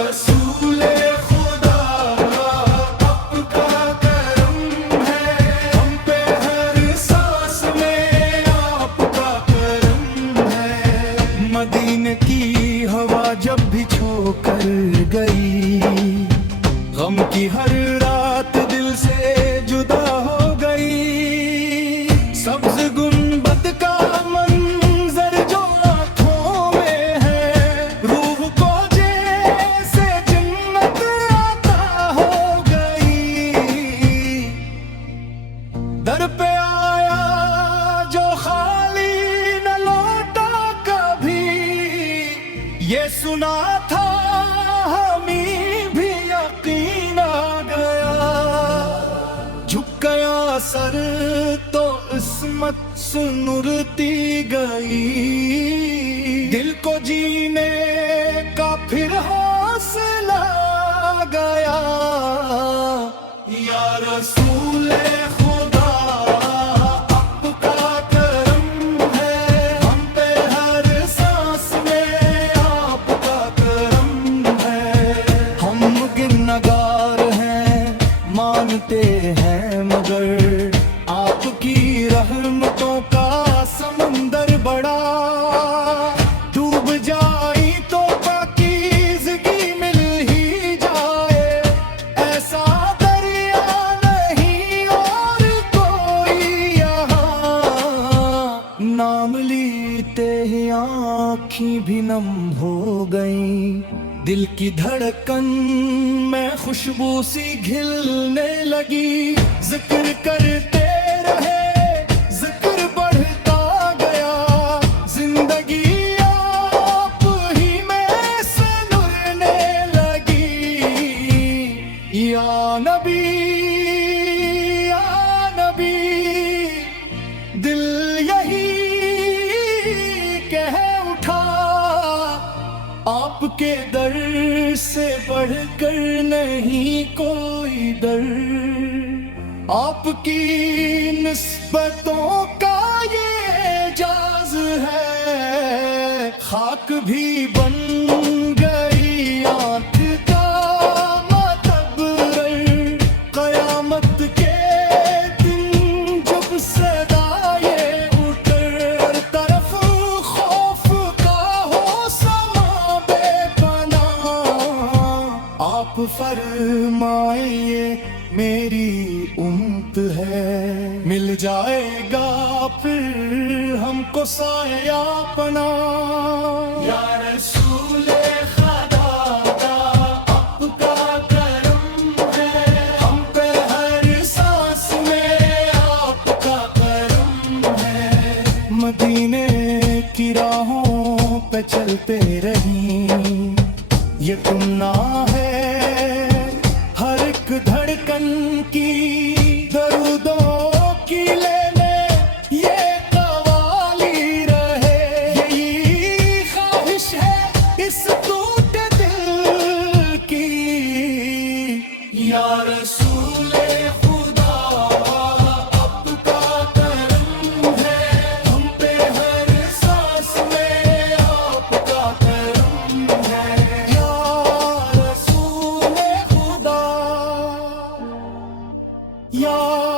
رسول خدا آپ کا کرم ہے، ہم پہ ہر سانس میں آپ کا کرم ہے۔ مدینے کی ہوا جب بھی چھو کر گئی، غم کی ہر رات دل سے جدا ہو گئی۔ سبز گنبد کا منظر جو آنکھوں میں ہے، روح کو جیسے جنت عطا ہو گئی۔ در پہ آیا جو خالی نہ لوٹا کبھی، یہ سنا تھا ہمیں بھی یقین آ گیا۔ جھک گیا سر تو عصمت سنرتی گئی، دل کو جینے کا پھر حوصلہ گیا۔ یا رسول خدا آپ کا کرم ہے، ہم پہ ہر سانس میں آپ کا کرم ہے۔ ہم گنہگار ہیں مانتے ہیں، مگر آپ کی رحمتوں کا سمندر بڑا۔ ڈوب جائی تو پاکیزگی مل ہی جائے، ایسا دریا نہیں اور کوئی یہاں۔ نام لیتے ہی آنکھیں بھی نم ہو گئیں، دل کی دھڑکن میں خوشبو سی گھلنے لگی۔ ذکر کرتے رہے، ذکر بڑھتا گیا، زندگی آپ ہی میں سنورنے لگی۔ یا نبی یا نبی، دل یہی کہہ اٹھا، آپ کے در سے بڑھ کر نہیں کوئی در۔ آپ کی نسبتوں کا یہ اعجاز ہے، خاک بھی بن گئی آنکھ کا معتبر۔ قیامت کے دن جب صدائے اٹھ طرف خوف کا ہو سما بے پناہ، آپ فرمائیے میری امت ہے، مل جائے گا پھر ہم کو سایہ اپنا۔ یا رسول خدا آپ کا کرم ہے، ہم پہ ہر سانس میں آپ کا کرم ہے۔ مدینے کی راہوں پہ چلتے رہیں، یہ تمنا ہے ہر ایک دھڑکن کی، درودوں کی لینے یہ قوالی رہے۔ یہی خواہش ہے اس ٹوٹے دل کی۔ یا رسول خدا آپ کا کرم ہے، ہم پہ ہر سانس میں آپ کا کرم ہے۔ یا رسول خدا یا